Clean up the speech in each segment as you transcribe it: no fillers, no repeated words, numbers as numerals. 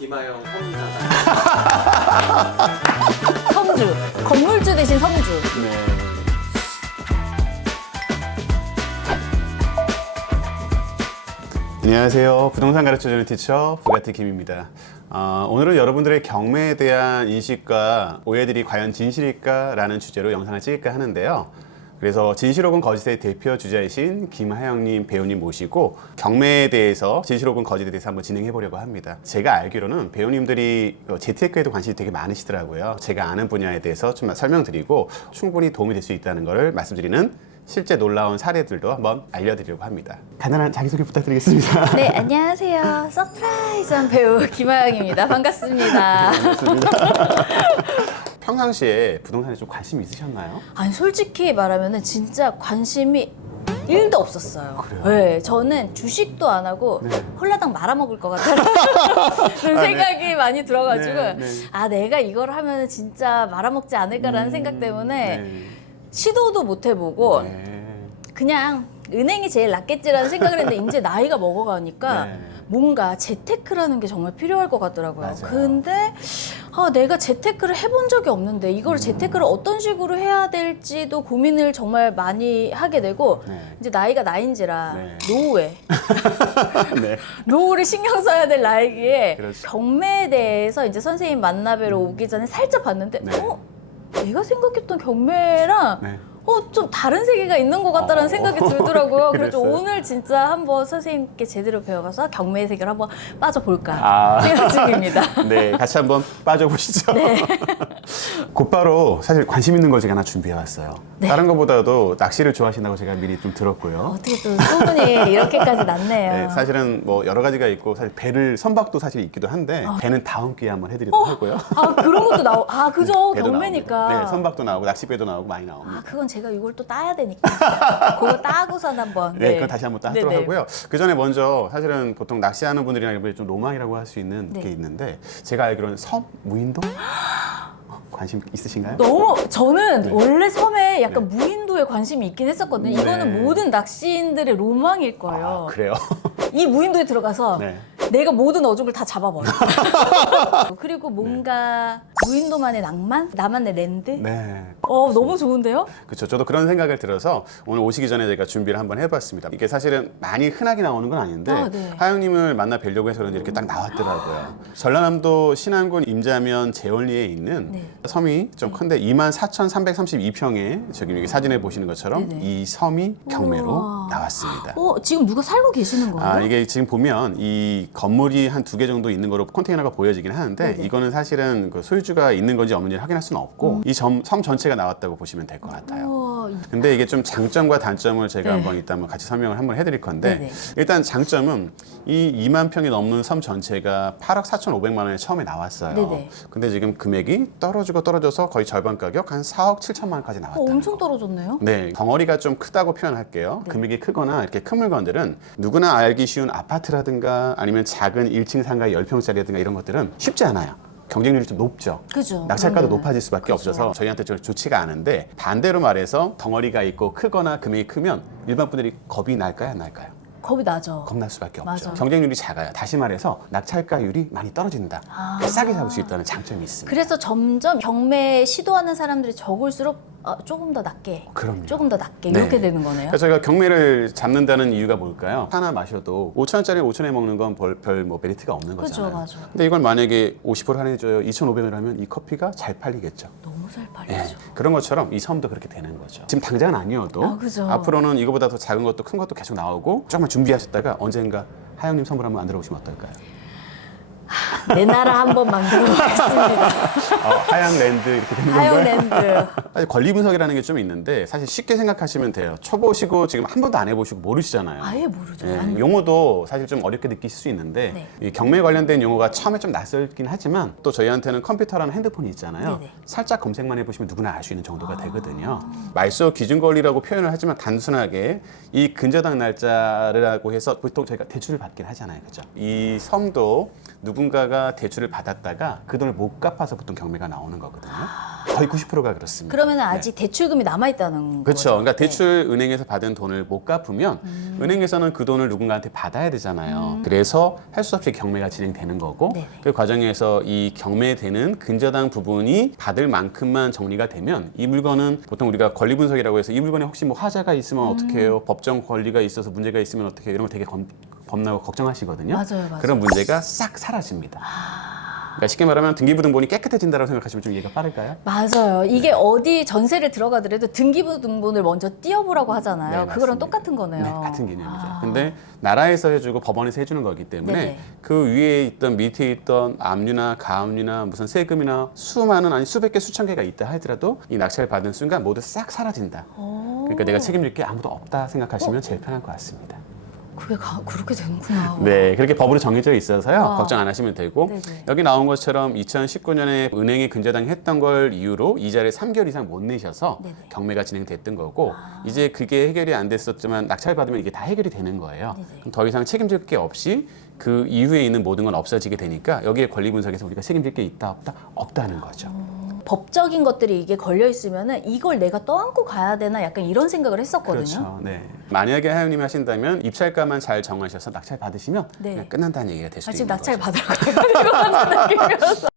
김하영 성사장. 섬주. 건물주 대신 섬주. 네. 안녕하세요. 부동산 가르쳐주는 티처 부가티 김입니다. 오늘은 여러분들의 경매에 대한 인식과 오해들이 과연 진실일까라는 주제로 영상을 찍을까 하는데요. 그래서 진실 혹은 거짓의 대표 주자이신 김하영님 배우님 모시고 경매에 대해서 진실 혹은 거짓에 대해서 한번 진행해 보려고 합니다. 제가 알기로는 배우님들이 재테크에도 관심이 되게 많으시더라고요. 제가 아는 분야에 대해서 좀 설명드리고 충분히 도움이 될 수 있다는 것을 말씀드리는 실제 놀라운 사례들도 한번 알려드리려고 합니다. 간단한 자기소개 부탁드리겠습니다. 네, 안녕하세요. 서프라이즈한 배우 김하영입니다. 반갑습니다. 평상시에 부동산에 좀 관심이 있으셨나요? 아니, 솔직히 말하면 진짜 관심이 1도 없었어요. 그래요? 네, 저는 주식도 안 하고 네. 홀라당 말아먹을 것 같다는 그런 아, 네. 생각이 많이 들어가지고 네, 네. 아, 내가 이걸 하면 진짜 말아먹지 않을까라는 생각 때문에 네. 시도도 못 해보고 네. 그냥 은행이 제일 낫겠지라는 생각을 했는데 이제 나이가 먹어가니까 네. 뭔가 재테크라는 게 정말 필요할 것 같더라고요. 맞아요. 근데 내가 재테크를 해본 적이 없는데 이걸 재테크를 어떤 식으로 해야 될지도 고민을 정말 많이 하게 되고 네. 이제 나이가 나인지라 네. 노후에 네. 노후를 신경 써야 될 나이기에 그렇죠. 경매에 대해서 이제 선생님 만나뵈러 오기 전에 살짝 봤는데 네. 내가 생각했던 경매랑 네. 좀 다른 세계가 있는 것 같다는 생각이 들더라고요. 그래서 그랬어요? 오늘 진짜 한번 선생님께 제대로 배워가서 경매의 세계로 한번 빠져볼까 아. 생각 중입니다. 네, 같이 한번 빠져보시죠. 곧바로 사실 관심 있는 걸 제가 하나 준비해왔어요. 네. 다른 것보다도 낚시를 좋아하신다고 제가 미리 좀 들었고요. 어떻게 또 소문이 이렇게까지 났네요. 네, 사실은 뭐 여러 가지가 있고 사실 배를 선박도 사실 있기도 한데 배는 다음 기회에 한번 해드리도록 하고요. 그런 것도 그죠. 배도 경매니까. 나옵니다. 네, 선박도 나오고 낚시배도 나오고 많이 나옵니다. 그건 제가 이걸 또 따야 되니까. 그거 따고선 한번. 네, 그건 다시 한번 따도록 네네. 하고요. 그 전에 먼저 사실은 보통 낚시하는 분들이나 이런 분이 좀 로망이라고 할 수 있는 네. 게 있는데 제가 알기로는 섬 무인도 관심 있으신가요? 저는 원래 섬에 약간 네. 무인도에 관심이 있긴 했었거든요. 네. 이거는 모든 낚시인들의 로망일 거예요. 아, 그래요? 이 무인도에 들어가서 네. 내가 모든 어종을 다 잡아버려. 그리고 뭔가 무인도만의 낭만? 나만의 랜드? 네. 너무 좋은데요? 그렇죠. 저도 그런 생각을 들어서 오늘 오시기 전에 제가 준비를 한번 해봤습니다. 이게 사실은 많이 흔하게 나오는 건 아닌데 네. 하영님을 만나 뵈려고 해서 그런지 이렇게 딱 나왔더라고요. 전라남도 신안군 임자면 제원리에 있는 네. 섬이 좀 큰데 24,332평에 저기 여기 사진에 보시는 것처럼 네네. 이 섬이 경매로 우와. 나왔습니다. 지금 누가 살고 계시는 거예요? 이게 지금 보면 이 건물이 한 2개 정도 있는 거로 컨테이너가 보여지긴 하는데 네네. 이거는 사실은 그 소유주가 있는 건지 없는지 확인할 수는 없고 이 섬 전체가 나왔다고 보시면 될 것 같아요. 우와, 근데 이게 좀 장점과 단점을 제가 네. 한번 이따 한번 같이 설명을 한번 해드릴 건데 네네. 일단 장점은 이 2만 평이 넘는 섬 전체가 8억 4,500만 원에 처음에 나왔어요. 네네. 근데 지금 금액이 떨어져서 거의 절반 가격 한 4억 7천만 원까지 나왔다. 엄청 떨어졌네요. 네, 덩어리가 좀 크다고 표현할게요. 네. 금액이 크거나 이렇게 큰 물건들은 누구나 알기 쉬운 아파트라든가 아니면 작은 1층 상가 10평짜리라든가 이런 것들은 쉽지 않아요. 경쟁률이 좀 높죠. 그죠. 낙찰가도 네. 높아질 수밖에 그죠. 없어서 저희한테 좀 좋지가 않은데 반대로 말해서 덩어리가 있고 크거나 금액이 크면 일반 분들이 겁이 날까요, 안 날까요? 겁이 나죠. 겁날 수밖에 없죠. 맞아. 경쟁률이 작아요. 다시 말해서 낙찰가율이 많이 떨어진다. 싸게 잡을 수 있다는 장점이 있습니다. 그래서 점점 경매 시도하는 사람들이 적을수록 조금 더 낮게, 그럼요. 조금 더 낮게 네. 이렇게 되는 거네요. 그래서 저희가 경매를 잡는다는 이유가 뭘까요? 하나 마셔도 5,000원짜리 5,000원에 먹는 건 별 뭐 메리트가 없는 그죠, 거잖아요. 맞아. 근데 이걸 만약에 50% 할인해줘요. 2,500원 하면 이 커피가 잘 팔리겠죠. 너무 잘 예, 팔리죠. 그런 것처럼 이 섬도 그렇게 되는 거죠. 지금 당장은 아니어도 그죠. 앞으로는 이거보다 더 작은 것도 큰 것도 계속 나오고 조금만 준비하셨다가 언젠가 하영님 선물 한번 만들어 보시면 어떨까요? 내 나라 한번 만들어 보겠습니다. 하양랜드 이렇게 되는 건가요? 하영랜드. 사실 권리 분석이라는 게 좀 있는데 사실 쉽게 생각하시면 돼요. 쳐보시고 지금 한 번도 안 해보시고 모르시잖아요. 아예 모르죠. 예, 완전. 용어도 사실 좀 어렵게 느끼실 수 있는데 네. 이 경매 관련된 용어가 처음에 좀 낯설긴 하지만 또 저희한테는 컴퓨터라는 핸드폰이 있잖아요. 네네. 살짝 검색만 해보시면 누구나 알 수 있는 정도가 되거든요. 말소 기준 권리라고 표현을 하지만 단순하게 이 근저당 날짜라고 해서 보통 저희가 대출을 받긴 하잖아요. 그죠? 이 섬도 누군가가 우리가 대출을 받았다가 그 돈을 못 갚아서 보통 경매가 나오는 거거든요. 거의 90%가 그렇습니다. 그러면 아직 대출금이 남아있다는 그렇죠. 거죠? 그러니까 대출 은행에서 받은 돈을 못 갚으면 은행에서는 그 돈을 누군가한테 받아야 되잖아요. 그래서 할 수 없이 경매가 진행되는 거고 네네. 그 과정에서 이 경매되는 근저당 부분이 받을 만큼만 정리가 되면 이 물건은 보통 우리가 권리 분석이라고 해서 이 물건에 혹시 뭐 하자가 있으면 어떻게 해요? 법정 권리가 있어서 문제가 있으면 어떻게 해요? 이런 거 되게 겁나고 걱정하시거든요. 맞아요, 맞아요. 그런 문제가 싹 사라집니다. 그러니까 쉽게 말하면 등기부등본이 깨끗해진다고 생각하시면 좀 이해가 빠를까요? 맞아요. 이게 어디 전세를 들어가더라도 등기부등본을 먼저 띄워보라고 하잖아요. 네, 그거랑 맞습니다. 똑같은 거네요. 네, 같은 개념이죠. 근데 나라에서 해주고 법원에서 해주는 거기 때문에 네네. 그 위에 있던 밑에 있던 압류나 가압류나 무슨 세금이나 수많은 아니 수백 개 수천 개가 있다 하더라도 이 낙찰을 받은 순간 모두 싹 사라진다. 그러니까 내가 책임질 게 아무도 없다 생각하시면 제일 편할 것 같습니다. 그렇게 되는구나. 네, 그렇게 법으로 정해져 있어서요. 와. 걱정 안 하시면 되고 네네. 여기 나온 것처럼 2019년에 은행에 근저당 했던 걸 이유로 이자를 3개월 이상 못 내셔서 네네. 경매가 진행됐던 거고 이제 그게 해결이 안 됐었지만 낙찰 받으면 이게 다 해결이 되는 거예요. 네네. 그럼 더 이상 책임질 게 없이 그 이후에 있는 모든 건 없어지게 되니까 여기에 권리 분석에서 우리가 책임질 게 있다 없다 없다는 거죠. 법적인 것들이 이게 걸려 있으면은 이걸 내가 떠안고 가야 되나 약간 이런 생각을 했었거든요. 그렇죠. 네. 만약에 하영님이 하신다면 입찰가만 잘 정하셔서 낙찰 받으시면 네. 그냥 끝난다는 얘기가 될 수도 지금 있는 낙찰 거죠. 받으러 가야 될 것 같은 느낌이어서.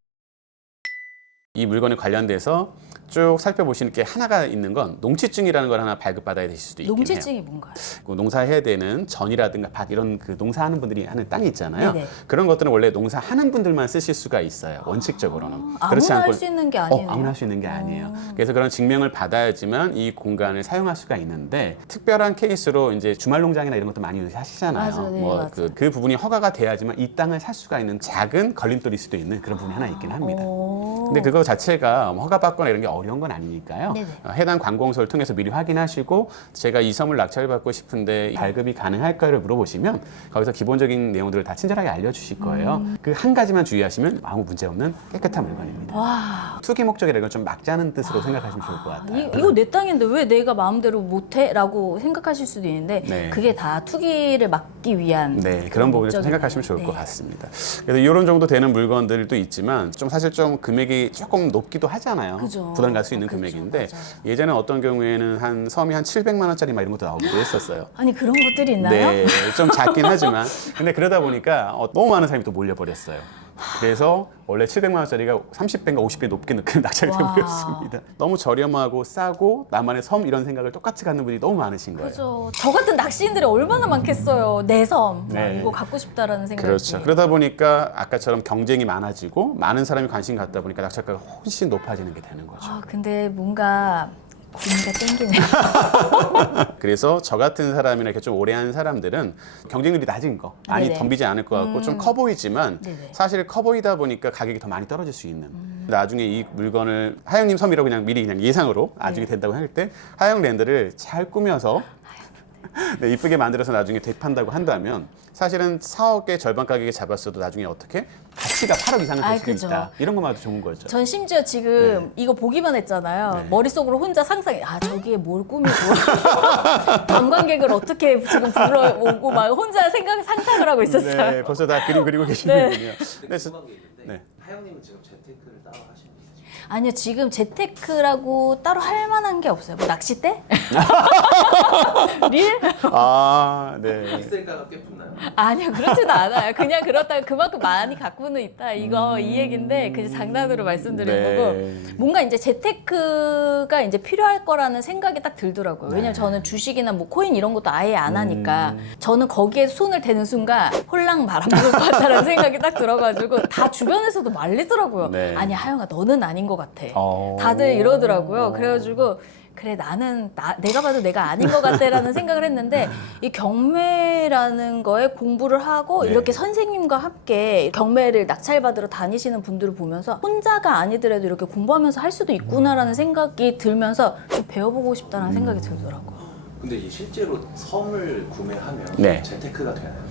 이 물건에 관련돼서 쭉 살펴보시는 게 하나가 있는 건 농지증이라는 걸 하나 발급받아야 되실 수도 있긴 해요. 농지증이 뭔가요? 그 농사해야 되는 전이라든가 밭 이런 그 농사하는 분들이 하는 땅이 있잖아요. 네네. 그런 것들은 원래 농사하는 분들만 쓰실 수가 있어요. 원칙적으로는. 아무나 할 수 있는 게 아니에요. 아무나 할 수 있는 게 아니에요. 그래서 그런 증명을 받아야지만 이 공간을 사용할 수가 있는데 특별한 케이스로 이제 주말 농장이나 이런 것도 많이 하시잖아요. 맞아요. 네, 뭐 맞아요. 그 부분이 허가가 돼야지만 이 땅을 살 수가 있는 작은 걸림돌일 수도 있는 그런 부분이 하나 있긴 합니다. 근데 그거 자체가 허가받거나 이런 게 어려운 건 아니니까요. 네네. 해당 관공서를 통해서 미리 확인하시고 제가 이 섬을 낙찰받고 싶은데 발급이 가능할까를 물어보시면 거기서 기본적인 내용들을 다 친절하게 알려주실 거예요. 그 한 가지만 주의하시면 아무 문제 없는 깨끗한 물건입니다. 와. 투기 목적이라는 걸 좀 막자는 뜻으로 생각하시면 좋을 것 같아요. 이거 내 땅인데 왜 내가 마음대로 못해? 라고 생각하실 수도 있는데 네. 그게 다 투기를 막기 위한 네, 그런 부분을 좀 목적이네요. 생각하시면 좋을 네. 것 같습니다. 그래서 이런 정도 되는 물건들도 있지만 좀 사실 좀 금액이 조금 높기도 하잖아요. 그죠. 부담 갈 수 있는 그죠, 금액인데 맞아요. 예전에 어떤 경우에는 한 섬이 한 700만 원짜리 막 이런 것도 나오기도 했었어요. 아니 그런 것들이 있나요? 네, 좀 작긴 하지만 근데 그러다 보니까 너무 많은 사람이 또 몰려버렸어요. 그래서 원래 700만 원짜리가 30배인가 50배 높게 낙찰이 와. 되어버렸습니다. 너무 저렴하고 싸고 나만의 섬 이런 생각을 똑같이 갖는 분이 너무 많으신 거예요. 그죠. 저 같은 낚시인들이 얼마나 많겠어요. 내 섬. 네. 이거 갖고 싶다라는 생각이. 그렇죠. 그러다 보니까 아까처럼 경쟁이 많아지고 많은 사람이 관심 갖다 보니까 낙찰가가 훨씬 높아지는 게 되는 거죠. 아, 근데 뭔가 고민가 땡기네요. 그래서 저 같은 사람이나 이렇게 좀 오래 한 사람들은 경쟁률이 낮은 거 많이 네네. 덤비지 않을 것 같고 좀 커 보이지만 네네. 사실 커 보이다 보니까 가격이 더 많이 떨어질 수 있는 나중에 이 물건을 하영님 섬이라고 그냥 미리 그냥 예상으로 나중에 된다고 할 때 하영랜드를 잘 꾸며서 네, 이쁘게 만들어서 나중에 되판다고 한다면 사실은 4억의 절반 가격에 잡았어도 나중에 어떻게 가치가 8억 이상은 될 수도 그죠. 있다. 이런 것만도 좋은 거죠. 전 심지어 지금 이거 보기만 했잖아요. 네. 머릿속으로 혼자 상상해. 아, 저기에 뭘 꾸미고 관광객을 어떻게 지금 불러오고 막 혼자 상상을 하고 있었어요. 네, 벌써 다 그림 그리고 계시는군요. 근데 궁금한 게 있는데 네. 하영님은 지금 재테크를 따로 하시는 게 있으세요? 아니요, 지금 재테크라고 따로 할 만한 게 없어요. 뭐 낚싯대? 릴? 아, 네. 엑셀가가 꽤 붙나요? 아니요, 그렇지도 않아요. 그냥 그렇다고 그만큼 많이 갖고는 있다. 이거 이 얘기인데 그냥 장난으로 말씀드리는 네. 거고 뭔가 이제 재테크가 이제 필요할 거라는 생각이 딱 들더라고요. 왜냐면 저는 주식이나 뭐 코인 이런 것도 아예 안 하니까 저는 거기에 손을 대는 순간 홀랑 바람 불 것 같다는 생각이 딱 들어가지고 다 주변에서도 말리더라고요. 네. 아니 하영아 너는 아닌 것 같아. 어. 다들 이러더라고요. 그래가지고 그래 나는 내가 봐도 내가 아닌 것 같다라는 생각을 했는데 이 경매라는 거에 공부를 하고 네. 이렇게 선생님과 함께 경매를 낙찰받으러 다니시는 분들을 보면서 혼자가 아니더라도 이렇게 공부하면서 할 수도 있구나라는 생각이 들면서 좀 배워보고 싶다는 생각이 들더라고요. 근데 이 실제로 섬을 구매하면 네. 재테크가 되나요?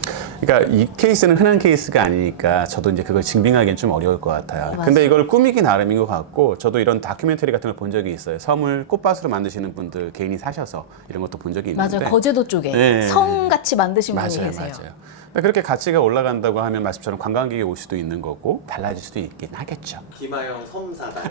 그러니까 이 케이스는 흔한 케이스가 아니니까 저도 이제 그걸 증빙하기는 좀 어려울 것 같아요. 맞아요. 근데 이걸 꾸미기 나름인 것 같고 저도 이런 다큐멘터리 같은 걸 본 적이 있어요. 섬을 꽃밭으로 만드시는 분들 개인이 사셔서 이런 것도 본 적이 있는데 맞아요. 거제도 쪽에 네. 성같이 만드신 분이 맞아요, 계세요. 맞아요. 근데 그렇게 가치가 올라간다고 하면 말씀처럼 관광객이 올 수도 있는 거고 달라질 수도 있긴 하겠죠. 김하영 섬사단.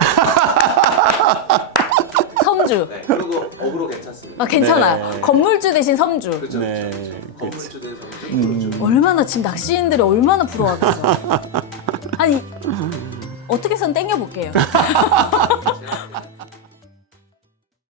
섬주. 네. 그리고 어그로 괜찮습니다. 아, 괜찮아요. 네. 건물주 대신 섬주. 그렇죠. 네, 건물주 대 섬주, 그렇죠. 얼마나 지금 낚시인들이 얼마나 부러워하겠어요. 아니 어떻게선 땡겨볼게요.